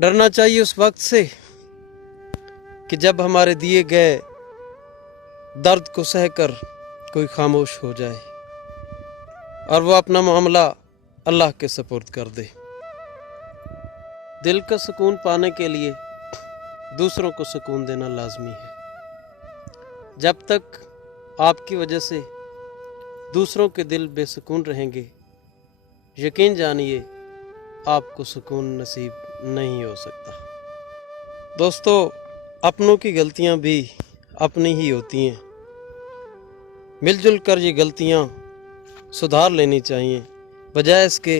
डरना चाहिए उस वक्त से कि जब हमारे दिए गए दर्द को सहकर कोई खामोश हो जाए और वो अपना मामला अल्लाह के सपुर्द कर दे। दिल का सुकून पाने के लिए दूसरों को सुकून देना लाजमी है। जब तक आपकी वजह से दूसरों के दिल बेसुकून रहेंगे, यकीन जानिए आपको सुकून नसीब नहीं हो सकता। दोस्तों, अपनों की गलतियां भी अपनी ही होती हैं। मिलजुल कर ये गलतियां सुधार लेनी चाहिए, बजाय इसके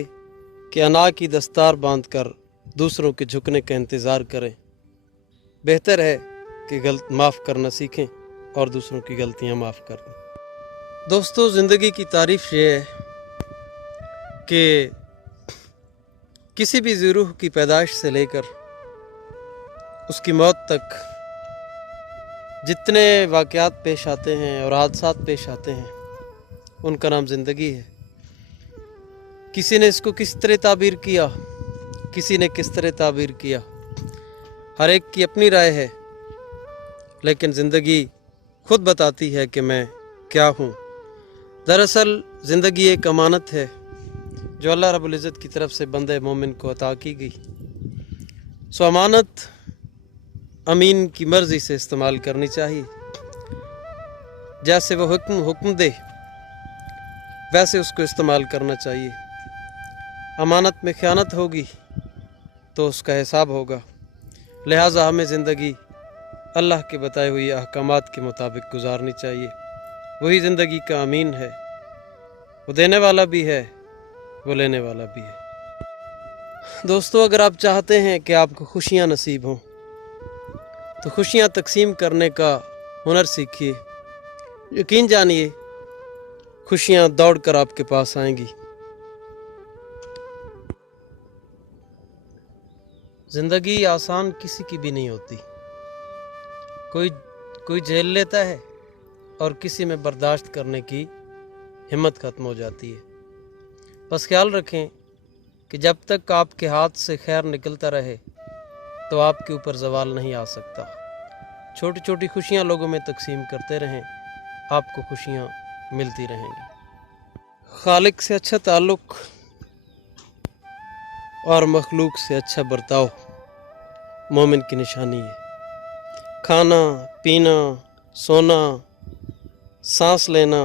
कि अना की दस्तार बांधकर दूसरों के झुकने का इंतज़ार करें। बेहतर है कि माफ़ करना सीखें और दूसरों की गलतियां माफ़ कर दें। दोस्तों, ज़िंदगी की तारीफ़ ये है कि किसी भी ज़रूह की पैदाइश से लेकर उसकी मौत तक जितने वाक़यात पेश आते हैं और हादसात पेश आते हैं, उनका नाम ज़िंदगी है। किसी ने इसको किस तरह ताबीर किया, किसी ने किस तरह ताबीर किया, हर एक की अपनी राय है, लेकिन ज़िंदगी खुद बताती है कि मैं क्या हूँ। दरअसल ज़िंदगी एक अमानत है जो अल्लाह रब्बुल इज़्ज़त की तरफ से बंदे मोमिन को अता की गई। सो अमानत अमीन की मर्ज़ी से इस्तेमाल करनी चाहिए। जैसे वो हुक्म दे वैसे उसको इस्तेमाल करना चाहिए। अमानत में ख़यानत होगी तो उसका हिसाब होगा। लिहाजा हमें ज़िंदगी अल्लाह के बताए हुए अहकामात के मुताबिक गुजारनी चाहिए। वही ज़िंदगी का अमीन है, वो देने वाला भी है, वो लेने वाला भी है। दोस्तों, अगर आप चाहते हैं कि आपको खुशियाँ नसीब हों तो खुशियाँ तकसीम करने का हुनर सीखिए। यकीन जानिए खुशियाँ दौड़ कर आपके पास आएंगी। ज़िंदगी आसान किसी की भी नहीं होती। कोई झेल लेता है और किसी में बर्दाश्त करने की हिम्मत ख़त्म हो जाती है। बस ख्याल रखें कि जब तक आपके हाथ से खैर निकलता रहे तो आपके ऊपर ज़वाल नहीं आ सकता। छोटी छोटी खुशियाँ लोगों में तकसीम करते रहें, आपको खुशियाँ मिलती रहेंगी। खालिक से अच्छा ताल्लुक़ और मखलूक से अच्छा बर्ताव मोमिन की निशानी है। खाना पीना, सोना, सांस लेना,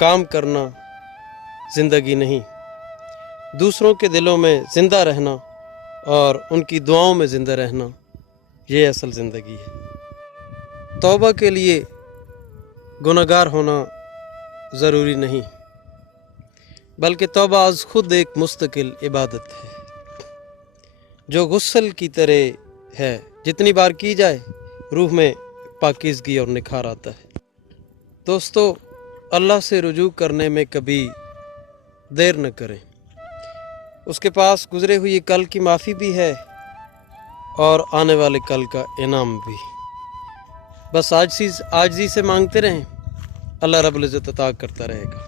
काम करना ज़िंदगी नहीं। दूसरों के दिलों में ज़िंदा रहना और उनकी दुआओं में ज़िंदा रहना, ये असल ज़िंदगी है। तौबा के लिए गुनहगार होना ज़रूरी नहीं, बल्कि तौबा आज खुद एक मुस्तकिल इबादत है जो गुस्ल की तरह है। जितनी बार की जाए रूह में पाकीज़गी और निखार आता है। दोस्तों, अल्लाह से रुजू करने में कभी देर न करें। उसके पास गुज़रे हुए कल की माफ़ी भी है और आने वाले कल का इनाम भी। बस आजिज़ी से मांगते रहें, अल्लाह रब्बुल इज़्ज़त अता करता रहेगा।